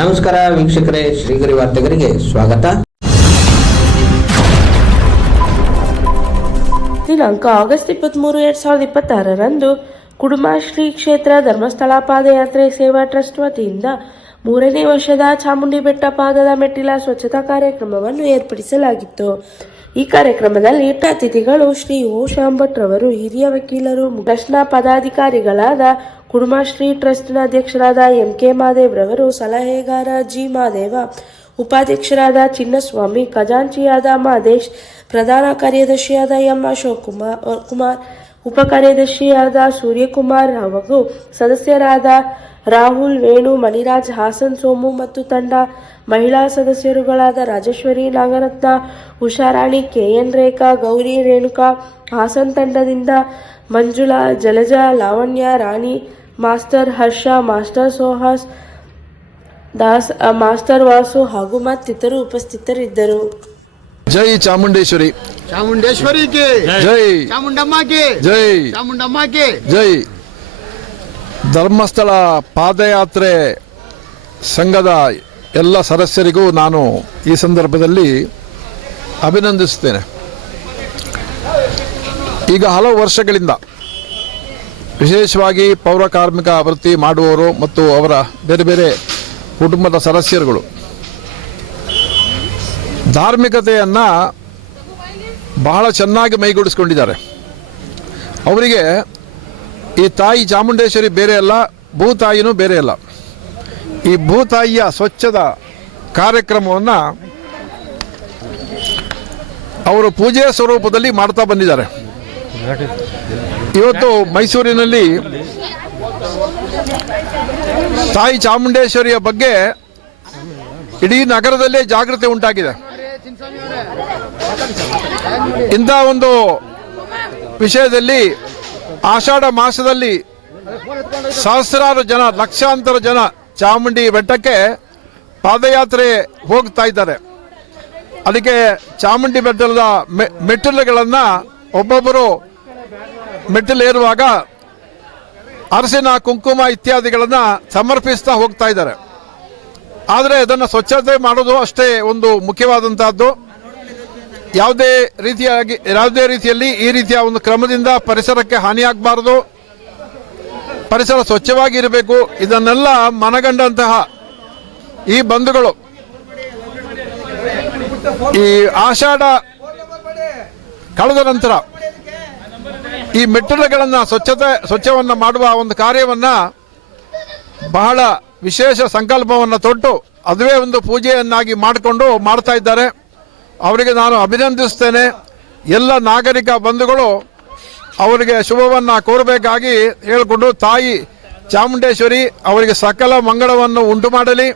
ನಮಸ್ಕಾರ ವೀಕ್ಷಕರೇ, ಶ್ರೀಗರಿ ವಾರ್ತೆಗರಿಗೆ ಸ್ವಾಗತ. ದಿನಾಂಕ ಆಗಸ್ಟ್ 23, 2026ರಂದು ಕುಡುಮಾಶ್ರೀ ಕ್ಷೇತ್ರ ಧರ್ಮಸ್ಥಳ ಪಾದಯಾತ್ರೆ ಸೇವಾ ಟ್ರಸ್ಟ್ ವತಿಯಿಂದ 3ನೇ ವರ್ಷದ ಚಾಮುಂಡಿ ಬೆಟ್ಟ ಪಾದದ ಮೆಟ್ಟಿಲ ಸ್ವಚ್ಛತಾ ಕಾರ್ಯಕ್ರಮವನ್ನು ಏರ್ಪಡಿಸಲಾಗಿತ್ತು. ಈ ಕಾರ್ಯಕ್ರಮದಲ್ಲಿ ಅತಿಥಿಗಳು ಶ್ರೀ ಓ ಶಾಂಭಟ್ ರವರು, ಹಿರಿಯ ವಕೀಲರು, ಟ್ರಸ್ಟ್ನ ಪದಾಧಿಕಾರಿಗಳಾದ ಕುಡುಮಾಶ್ರೀ ಟ್ರಸ್ಟ್ನ ಅಧ್ಯಕ್ಷರಾದ ಎಂ.ಕೆ. ಮಾದೇವ್ ರವರು, ಸಲಹೆಗಾರ ಜಿ. ಮಾದೇವ, ಉಪಾಧ್ಯಕ್ಷರಾದ ಚಿನ್ನಸ್ವಾಮಿ, ಖಜಾಂಚಿಯಾದ ಮಾದೇಶ್, ಪ್ರಧಾನ ಕಾರ್ಯದರ್ಶಿಯಾದ ಎಂ. ಅಶೋಕ್ ಕುಮಾರ್, ಉಪ ಕಾರ್ಯದರ್ಶಿಯಾದ ಸೂರ್ಯಕುಮಾರ್ ಹಾಗೂ ಸದಸ್ಯರಾದ ರಾಹುಲ್, ವೇಣು, ಮಣಿರಾಜ್, ಹಾಸನ್, ಸೋಮು ಮತ್ತು ತಂಡ, ಮಹಿಳಾ ಸದಸ್ಯರುಗಳಾದ ರಾಜೇಶ್ವರಿ, ನಾಗರತ್ನ, ಉಷಾರಾಣಿ, ಕೆಎನ್ ರೇಖಾ, ಗೌರಿ, ರೇಣುಕಾ, ಹಾಸನ್ ತಂಡದಿಂದ ಮಂಜುಳಾ, ಜಲಜಾ, ಲಾವಣ್ಯ, ರಾಣಿ, ಮಾಸ್ಟರ್ ಹರ್ಷ, ಮಾಸ್ಟರ್ ಸೋಹಾಸ್ ದಾಸ್, ಮಾಸ್ಟರ್ ವಾಸು ಹಾಗೂ ಮತ್ತಿತರರು ಉಪಸ್ಥಿತರಿದ್ದರು. ಜೈ ಚಾಮುಂಡೇಶ್ವರಿ. ಚಾಮುಂಡೇಶ್ವರಿಗೆ ಜೈ. ಚಾಮುಂಡಮ್ಮಗೆ ಜೈ. ಚಾಮುಂಡಮ್ಮಗೆ ಜೈ. ಧರ್ಮಸ್ಥಳ ಪಾದಯಾತ್ರೆ ಸಂಘದ ಎಲ್ಲ ಸದಸ್ಯರಿಗೂ ನಾನು ಈ ಸಂದರ್ಭದಲ್ಲಿ ಅಭಿನಂದಿಸುತ್ತೇನೆ. ಈಗ ಹಲವು ವರ್ಷಗಳಿಂದ ವಿಶೇಷವಾಗಿ ಪೌರ ಕಾರ್ಮಿಕ ವೃತ್ತಿ ಮಾಡುವವರು ಮತ್ತು ಅವರ ಬೇರೆ ಬೇರೆ ಕುಟುಂಬದ ಸದಸ್ಯರುಗಳು ಧಾರ್ಮಿಕತೆಯನ್ನು ಬಹಳ ಚೆನ್ನಾಗಿ ಮೈಗೂಡಿಸ್ಕೊಂಡಿದ್ದಾರೆ. ಅವರಿಗೆ ಈ ತಾಯಿ ಚಾಮುಂಡೇಶ್ವರಿ ಬೇರೆ ಅಲ್ಲ, ಭೂತಾಯಿನೂ ಬೇರೆ ಅಲ್ಲ. ಈ ಭೂತಾಯಿಯ ಸ್ವಚ್ಛದ ಕಾರ್ಯಕ್ರಮವನ್ನು ಅವರು ಪೂಜೆಯ ಸ್ವರೂಪದಲ್ಲಿ ಮಾಡ್ತಾ ಬಂದಿದ್ದಾರೆ. ಇವತ್ತು ಮೈಸೂರಿನಲ್ಲಿ ತಾಯಿ ಚಾಮುಂಡೇಶ್ವರಿಯ ಬಗ್ಗೆ ಇಡೀ ನಗರದಲ್ಲೇ ಜಾಗೃತಿ ಉಂಟಾಗಿದೆ. ಇಂಥ ಒಂದು ವಿಷಯದಲ್ಲಿ ಆಷಾಢ ಮಾಸದಲ್ಲಿ ಸಹಸ್ರಾರು ಜನ, ಲಕ್ಷಾಂತರ ಜನ ಚಾಮುಂಡಿ ಬೆಟ್ಟಕ್ಕೆ ಪಾದಯಾತ್ರೆ ಹೋಗ್ತಾ ಇದ್ದಾರೆ. ಅದಕ್ಕೆ ಚಾಮುಂಡಿ ಬೆಟ್ಟದ ಮೆಟ್ಟಿಲುಗಳನ್ನು ಒಬ್ಬೊಬ್ಬರು ಮೆಟ್ಟಿಲೇರುವಾಗ ಅರಸಿನ, ಕುಂಕುಮ ಇತ್ಯಾದಿಗಳನ್ನು ಸಮರ್ಪಿಸ್ತಾ ಹೋಗ್ತಾ ಇದ್ದಾರೆ. ಆದರೆ ಅದನ್ನು ಸ್ವಚ್ಛತೆ ಮಾಡೋದು ಅಷ್ಟೇ ಒಂದು ಮುಖ್ಯವಾದಂತಹದ್ದು. ಯಾವುದೇ ರೀತಿಯಲ್ಲಿ ಈ ರೀತಿಯ ಒಂದು ಕ್ರಮದಿಂದ ಪರಿಸರಕ್ಕೆ ಹಾನಿಯಾಗಬಾರದು, ಪರಿಸರ ಸ್ವಚ್ಛವಾಗಿರಬೇಕು. ಇದನ್ನೆಲ್ಲ ಮನಗಂಡಂತಹ ಈ ಬಂಧುಗಳು ಈ ಆಷಾಢ ಕಳೆದ ನಂತರ ಈ ಮೆಟ್ಟಿಲುಗಳನ್ನು ಸ್ವಚ್ಛವನ್ನು ಮಾಡುವ ಒಂದು ಕಾರ್ಯವನ್ನು ಬಹಳ ವಿಶೇಷ ಸಂಕಲ್ಪವನ್ನು ತೊಟ್ಟು ಅದುವೇ ಒಂದು ಪೂಜೆಯನ್ನಾಗಿ ಮಾಡಿಕೊಂಡು ಮಾಡ್ತಾ ಇದ್ದಾರೆ. ಅವರಿಗೆ ನಾನು ಅಭಿನಂದಿಸ್ತೇನೆ. ಎಲ್ಲ ನಾಗರಿಕ ಬಂಧುಗಳು ಅವರಿಗೆ ಶುಭವನ್ನು ಕೋರಬೇಕಾಗಿ ಹೇಳಿಕೊಂಡು, ತಾಯಿ ಚಾಮುಂಡೇಶ್ವರಿ ಅವರಿಗೆ ಸಕಲ ಮಂಗಳವನ್ನು ಉಂಟು ಮಾಡಲಿ,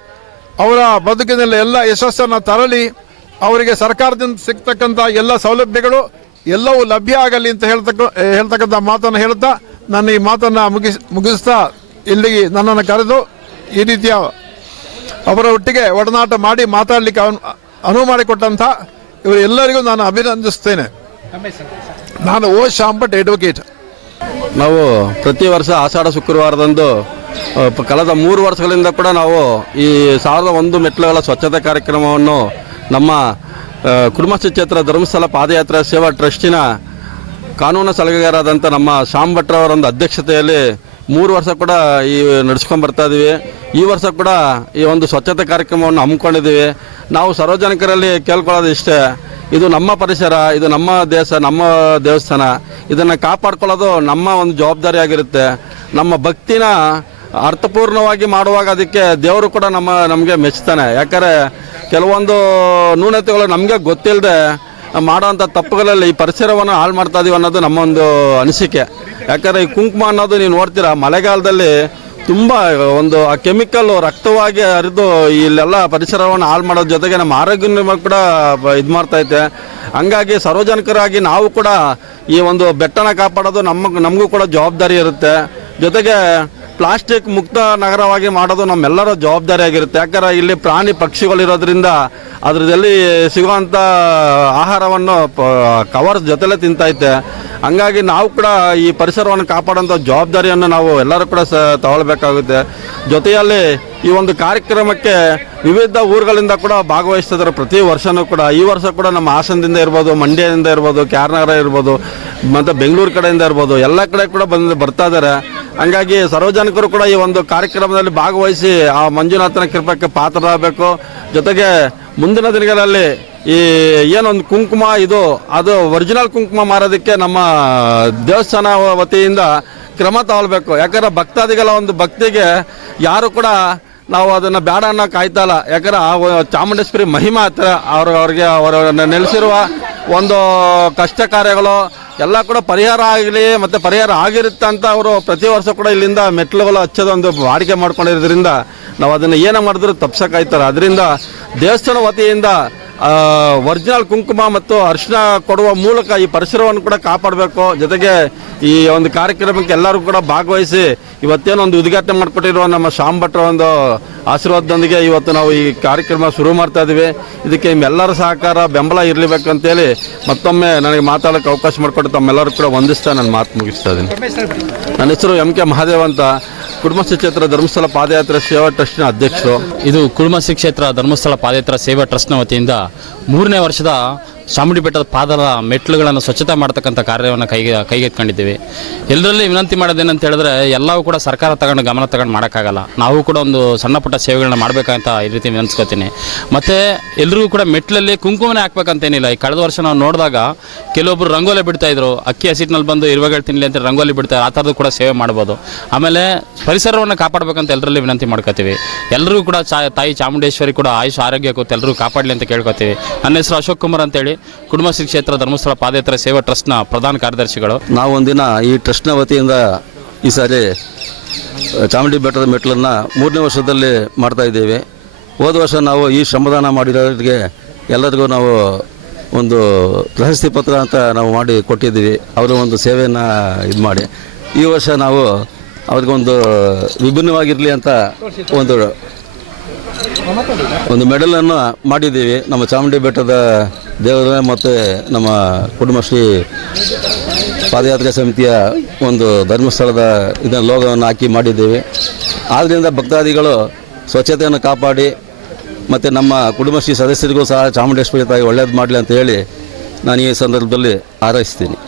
ಅವರ ಬದುಕಿನಲ್ಲಿ ಎಲ್ಲ ಯಶಸ್ಸನ್ನು ತರಲಿ, ಅವರಿಗೆ ಸರ್ಕಾರದಿಂದ ಸಿಗ್ತಕ್ಕಂಥ ಎಲ್ಲ ಸೌಲಭ್ಯಗಳು ಎಲ್ಲವೂ ಲಭ್ಯ ಆಗಲಿ ಅಂತ ಹೇಳ್ತಕ್ಕಂಥ ಮಾತನ್ನು ಹೇಳ್ತಾ ನಾನು ಈ ಮಾತನ್ನು ಮುಗಿಸ್ತಾ ಇಲ್ಲಿಗೆ ನನ್ನನ್ನು ಕರೆದು ಈ ರೀತಿಯ ಅವರ ಒಟ್ಟಿಗೆ ಒಡನಾಟ ಮಾಡಿ ಮಾತಾಡಲಿಕ್ಕೆ ಅನುವು ಮಾಡಿಕೊಟ್ಟಂಥ ಇವರೆಲ್ಲರಿಗೂ ನಾನು ಅಭಿನಂದಿಸ್ತೇನೆ. ನಾನು ಓ ಶಾಂಭಟ್ ಅಡ್ವೊಕೇಟ್. ನಾವು ಪ್ರತಿ ವರ್ಷ ಆಷಾಢ ಶುಕ್ರವಾರದಂದು ಕಳೆದ 3 ವರ್ಷಗಳಿಂದ ಕೂಡ ನಾವು ಈ 1001 ಮೆಟ್ಟಿಲುಗಳ ಸ್ವಚ್ಛತಾ ಕಾರ್ಯಕ್ರಮವನ್ನು ನಮ್ಮ ಕುಡುಮಾಶ್ರೀ ಕ್ಷೇತ್ರ ಧರ್ಮಸ್ಥಳ ಪಾದಯಾತ್ರಾ ಸೇವಾ ಟ್ರಸ್ಟಿನ ಕಾನೂನು ಸಲಹೆಗಾರರಾದಂಥ ನಮ್ಮ ಶಾಂಭಟ್ರವರ ಒಂದು ಅಧ್ಯಕ್ಷತೆಯಲ್ಲಿ 3 ವರ್ಷ ಕೂಡ ಈ ನಡೆಸ್ಕೊಂಡು ಬರ್ತಾ ಇದ್ದೀವಿ. ಈ ವರ್ಷ ಕೂಡ ಈ ಒಂದು ಸ್ವಚ್ಛತೆ ಕಾರ್ಯಕ್ರಮವನ್ನು ಹಮ್ಮಿಕೊಂಡಿದ್ದೀವಿ. ನಾವು ಸಾರ್ವಜನಿಕರಲ್ಲಿ ಕೇಳ್ಕೊಳ್ಳೋದು ಇಷ್ಟೇ, ಇದು ನಮ್ಮ ಪರಿಸರ, ಇದು ನಮ್ಮ ದೇಶ, ನಮ್ಮ ದೇವಸ್ಥಾನ, ಇದನ್ನು ಕಾಪಾಡ್ಕೊಳ್ಳೋದು ನಮ್ಮ ಒಂದು ಜವಾಬ್ದಾರಿ ಆಗಿರುತ್ತೆ. ನಮ್ಮ ಭಕ್ತಿನ ಅರ್ಥಪೂರ್ಣವಾಗಿ ಮಾಡುವಾಗ ಅದಕ್ಕೆ ದೇವರು ಕೂಡ ನಮಗೆ ಮೆಚ್ತಾನೆ. ಯಾಕಂದರೆ ಕೆಲವೊಂದು ನ್ಯೂನತೆಗಳು ನಮಗೆ ಗೊತ್ತಿಲ್ಲದೆ ಮಾಡೋವಂಥ ತಪ್ಪುಗಳಲ್ಲಿ ಈ ಪರಿಸರವನ್ನು ಹಾಳು ಮಾಡ್ತಾ ಇದೀವಿ ಅನ್ನೋದು ನಮ್ಮ ಒಂದು ಅನಿಸಿಕೆ. ಯಾಕಂದರೆ ಈ ಕುಂಕುಮ ಅನ್ನೋದು ನೀವು ನೋಡ್ತೀರಾ, ಮಳೆಗಾಲದಲ್ಲಿ ತುಂಬ ಒಂದು ಆ ಕೆಮಿಕಲ್ ರಕ್ತವಾಗಿ ಹರಿದು ಇಲ್ಲೆಲ್ಲ ಪರಿಸರವನ್ನು ಹಾಳು ಮಾಡೋದ್ರ ಜೊತೆಗೆ ನಮ್ಮ ಆರೋಗ್ಯ ಕೂಡ ಇದು ಮಾಡ್ತೈತೆ. ಹಂಗಾಗಿ ಸಾರ್ವಜನಿಕರಾಗಿ ನಾವು ಕೂಡ ಈ ಒಂದು ಬೆಟ್ಟನ ಕಾಪಾಡೋದು ನಮಗೂ ಕೂಡ ಜವಾಬ್ದಾರಿ ಇರುತ್ತೆ. ಜೊತೆಗೆ ಪ್ಲಾಸ್ಟಿಕ್ ಮುಕ್ತ ನಗರವಾಗಿ ಮಾಡೋದು ನಮ್ಮೆಲ್ಲರ ಜವಾಬ್ದಾರಿ ಆಗಿರುತ್ತೆ. ಯಾಕಂದ್ರೆ ಇಲ್ಲಿ ಪ್ರಾಣಿ ಪಕ್ಷಿಗಳಿರೋದ್ರಿಂದ ಅದರಲ್ಲಿ ಸಿಗುವಂಥ ಆಹಾರವನ್ನು ಕವರ್ ಜೊತೆಲೇ ತಿಂತೈತೆ. ಹಂಗಾಗಿ ನಾವು ಕೂಡ ಈ ಪರಿಸರವನ್ನು ಕಾಪಾಡುವಂಥ ಜವಾಬ್ದಾರಿಯನ್ನು ನಾವು ಎಲ್ಲರೂ ಕೂಡ ತಗೊಳ್ಬೇಕಾಗುತ್ತೆ. ಜೊತೆಯಲ್ಲಿ ಈ ಒಂದು ಕಾರ್ಯಕ್ರಮಕ್ಕೆ ವಿವಿಧ ಊರುಗಳಿಂದ ಕೂಡ ಭಾಗವಹಿಸ್ತಿದ್ದಾರೆ ಪ್ರತಿ ವರ್ಷವೂ ಕೂಡ. ಈ ವರ್ಷ ಕೂಡ ನಮ್ಮ ಹಾಸನದಿಂದ ಇರ್ಬೋದು, ಮಂಡ್ಯದಿಂದ ಇರ್ಬೋದು, ಕ್ಯಾರ್ನಗರ ಇರ್ಬೋದು, ಮತ್ತು ಬೆಂಗಳೂರು ಕಡೆಯಿಂದ ಇರ್ಬೋದು, ಎಲ್ಲ ಕಡೆ ಕೂಡ ಬರ್ತಾ ಇದ್ದಾರೆ. ಹಂಗಾಗಿ ಸಾರ್ವಜನಿಕರು ಕೂಡ ಈ ಒಂದು ಕಾರ್ಯಕ್ರಮದಲ್ಲಿ ಭಾಗವಹಿಸಿ ಆ ಮಂಜುನಾಥನ ಕೃಪಕ್ಕೆ ಪಾತ್ರರಾಗಬೇಕು. ಜೊತೆಗೆ ಮುಂದಿನ ದಿನಗಳಲ್ಲಿ ಈ ಏನೊಂದು ಕುಂಕುಮ ಅದು ಒರಿಜಿನಲ್ ಕುಂಕುಮ ಮಾರೋದಕ್ಕೆ ನಮ್ಮ ದೇವಸ್ಥಾನ ವತಿಯಿಂದ ಕ್ರಮ ತಗೊಳ್ಬೇಕು. ಯಾಕಂದ್ರೆ ಭಕ್ತಾದಿಗಳ ಒಂದು ಭಕ್ತಿಗೆ ಯಾರು ಕೂಡ ನಾವು ಅದನ್ನು ಬೇಡ ಅನ್ನೋ ಕಾಯ್ತಲ್ಲ. ಯಾಕಂದ್ರೆ ಆ ಚಾಮುಂಡೇಶ್ವರಿ ಮಹಿಮಾ ಹತ್ರ ಅವ್ರಿಗೆ ನೆಲೆಸಿರುವ ಒಂದು ಕಷ್ಟ ಕಾರ್ಯಗಳು ಎಲ್ಲ ಕೂಡ ಪರಿಹಾರ ಆಗಲಿ ಮತ್ತು ಪರಿಹಾರ ಆಗಿರುತ್ತೆ ಅಂತ ಅವರು ಪ್ರತಿ ವರ್ಷ ಕೂಡ ಇಲ್ಲಿಂದ ಮೆಟ್ಲುಗಳು ಹಚ್ಚೋದೊಂದು ವಾಡಿಕೆ ಮಾಡ್ಕೊಂಡಿರೋದ್ರಿಂದ ನಾವು ಅದನ್ನು ಏನೇ ಮಾಡಿದ್ರು ತಪ್ಸೋಕ್ಕಾಯ್ತಾರೆ. ಅದರಿಂದ ದೇವಸ್ಥಾನ ವತಿಯಿಂದ ಒರಿಜಿನಲ್ ಕುಂಕುಮ ಮತ್ತು ಅರಿಶಿನ ಕೊಡುವ ಮೂಲಕ ಈ ಪರಿಸರವನ್ನು ಕೂಡ ಕಾಪಾಡಬೇಕು. ಜೊತೆಗೆ ಈ ಒಂದು ಕಾರ್ಯಕ್ರಮಕ್ಕೆ ಎಲ್ಲರೂ ಕೂಡ ಭಾಗವಹಿಸಿ ಇವತ್ತೇನೊಂದು ಉದ್ಘಾಟನೆ ಮಾಡಿಕೊಟ್ಟಿರುವ ನಮ್ಮ ಶ್ಯಾಮ್ ಭಟ್ರ ಒಂದು ಆಶೀರ್ವಾದದೊಂದಿಗೆ ಇವತ್ತು ನಾವು ಈ ಕಾರ್ಯಕ್ರಮ ಶುರು ಮಾಡ್ತಾ ಇದ್ದೀವಿ. ಇದಕ್ಕೆ ನಿಮ್ಮೆಲ್ಲರ ಸಹಕಾರ ಬೆಂಬಲ ಇರಲೇಬೇಕಂತೇಳಿ ಮತ್ತೊಮ್ಮೆ ನನಗೆ ಮಾತಾಡೋಕ್ಕೆ ಅವಕಾಶ ಮಾಡಿಕೊಟ್ಟು ತಮ್ಮೆಲ್ಲರೂ ಕೂಡ ವಂದಿಸ್ತಾ ನಾನು ಮಾತು ಮುಗಿಸ್ತಾ ಇದ್ದೀನಿ. ನನ್ನ ಹೆಸರು MK ಮಹಾದೇವ್ ಅಂತ, ಕುಟುಂಬ ಕ್ಷೇತ್ರ ಧರ್ಮಸ್ಥಳ ಪಾದಯಾತ್ರೆ ಸೇವಾ ಟ್ರಸ್ಟ್ನ ಅಧ್ಯಕ್ಷರು. ಇದು ಕುಟುಂಬ ಕ್ಷೇತ್ರ ಧರ್ಮಸ್ಥಳ ಪಾದಯಾತ್ರಾ ಸೇವಾ ಟ್ರಸ್ಟ್ನ ವತಿಯಿಂದ 3ನೇ ವರ್ಷದ ಚಾಮುಂಡಿ ಬೆಟ್ಟದ ಪಾದದ ಮೆಟ್ಲುಗಳನ್ನು ಸ್ವಚ್ಛತೆ ಮಾಡ್ತಕ್ಕಂಥ ಕಾರ್ಯವನ್ನು ಕೈಗೆತ್ಕೊಂಡಿದ್ದೀವಿ. ಎಲ್ಲರಲ್ಲಿ ವಿನಂತಿ ಮಾಡೋದೇನಂತ ಹೇಳಿದ್ರೆ ಎಲ್ಲವೂ ಕೂಡ ಸರ್ಕಾರ ಗಮನ ತಗೊಂಡು ಮಾಡೋಕ್ಕಾಗಲ್ಲ. ನಾವು ಕೂಡ ಒಂದು ಸಣ್ಣ ಪುಟ್ಟ ಸೇವೆಗಳನ್ನ ಮಾಡಬೇಕಂತ ಈ ರೀತಿ ವಿನಂತಿಸ್ಕೊತೀನಿ. ಮತ್ತು ಎಲ್ರಿಗೂ ಕೂಡ ಮೆಟ್ಲಲ್ಲಿ ಕುಂಕುಮನೇ ಹಾಕ್ಬೇಕಂತೇನಿಲ್ಲ. ಈ ಕಳೆದ ವರ್ಷ ನಾವು ನೋಡಿದಾಗ ಕೆಲವೊಬ್ಬರು ರಂಗೋಲಿ ಬಿಡ್ತಾಯಿದ್ರು, ಅಕ್ಕಿ ಹಸಿಟ್ಟಿನಲ್ಲಿ ಬಂದು ಇರುವೆಗಳು ತಿನ್ನಲಿ ಅಂತ ರಂಗೋಲಿ ಬಿಡ್ತಾರೆ. ಆ ಥರದ್ದು ಕೂಡ ಸೇವೆ ಮಾಡ್ಬೋದು. ಆಮೇಲೆ ಪರಿಸರವನ್ನು ಕಾಪಾಡಬೇಕಂತ ಎಲ್ಲರಲ್ಲಿ ವಿನಂತಿ ಮಾಡ್ಕೋತೀವಿ. ಎಲ್ಲರಿಗೂ ಕೂಡ ತಾಯಿ ಚಾಮುಂಡೇಶ್ವರಿ ಕೂಡ ಆಯುಷ್ ಆರೋಗ್ಯ ಕೂತು ಎಲ್ಲರೂ ಕಾಪಾಡಲಿ ಅಂತ ಕೇಳ್ಕೊತೀವಿ. ನನ್ನ ಹೆಸರು ಅಶೋಕ್ ಕುಮಾರ್ ಅಂತೇಳಿ, ಕುಟುಂಬ ಕ್ಷೇತ್ರ ಧರ್ಮಸ್ಥಳ ಪಾದಯಾತ್ರೆ ಸೇವಾ ಟ್ರಸ್ಟ್ನ ಪ್ರಧಾನ ಕಾರ್ಯದರ್ಶಿಗಳು. ನಾವು ಒಂದಿನ ಈ ಟ್ರಸ್ಟ್ನ ವತಿಯಿಂದ ಈ ಸಾರಿ ಚಾಮುಂಡಿ ಬೆಟ್ಟದ ಮೆಟ್ಲನ್ನು 3ನೇ ವರ್ಷದಲ್ಲಿ ಮಾಡ್ತಾ ಇದ್ದೇವೆ. ಹೋದ ವರ್ಷ ನಾವು ಈ ಶ್ರಮದಾನ ಮಾಡಿರೋರಿಗೆ ಎಲ್ಲರಿಗೂ ನಾವು ಒಂದು ಪ್ರಶಸ್ತಿ ಪತ್ರ ಅಂತ ನಾವು ಮಾಡಿ ಕೊಟ್ಟಿದ್ದೀವಿ. ಅವರು ಒಂದು ಸೇವೆಯನ್ನು ಇದು ಮಾಡಿ ಈ ವರ್ಷ ನಾವು ಅವ್ರಿಗೊಂದು ವಿಭಿನ್ನವಾಗಿರಲಿ ಅಂತ ಒಂದು ಮೆಡಲನ್ನು ಮಾಡಿದ್ದೀವಿ. ನಮ್ಮ ಚಾಮುಂಡಿ ಬೆಟ್ಟದ ದೇವರ ಮತ್ತು ನಮ್ಮ ಕುಟುಂಬಶ್ರೀ ಪಾದಯಾತ್ರೆ ಸಮಿತಿಯ ಒಂದು ಧರ್ಮಸ್ಥಳದ ಇದನ್ನು ಲೋಗವನ್ನು ಹಾಕಿ ಮಾಡಿದ್ದೀವಿ. ಆದ್ದರಿಂದ ಭಕ್ತಾದಿಗಳು ಸ್ವಚ್ಛತೆಯನ್ನು ಕಾಪಾಡಿ ಮತ್ತು ನಮ್ಮ ಕುಟುಂಬಶ್ರೀ ಸದಸ್ಯರಿಗೂ ಸಹ ಚಾಮುಂಡೇಶ್ವರಿ ತಾಯಿ ಒಳ್ಳೇದು ಮಾಡಲಿ ಅಂತ ಹೇಳಿ ನಾನು ಈ ಸಂದರ್ಭದಲ್ಲಿ ಹಾರೈಸ್ತೀನಿ.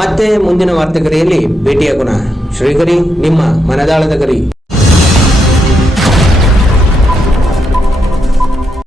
ಮತ್ತೆ ಮುಂದಿನ ವಾರ್ತೆಗರಿಯಲ್ಲಿ ಭೇಟಿಯಾಗೋಣ. ಶ್ರೀಗರಿ, ನಿಮ್ಮ ಮನದಾಳದ ಗರಿ.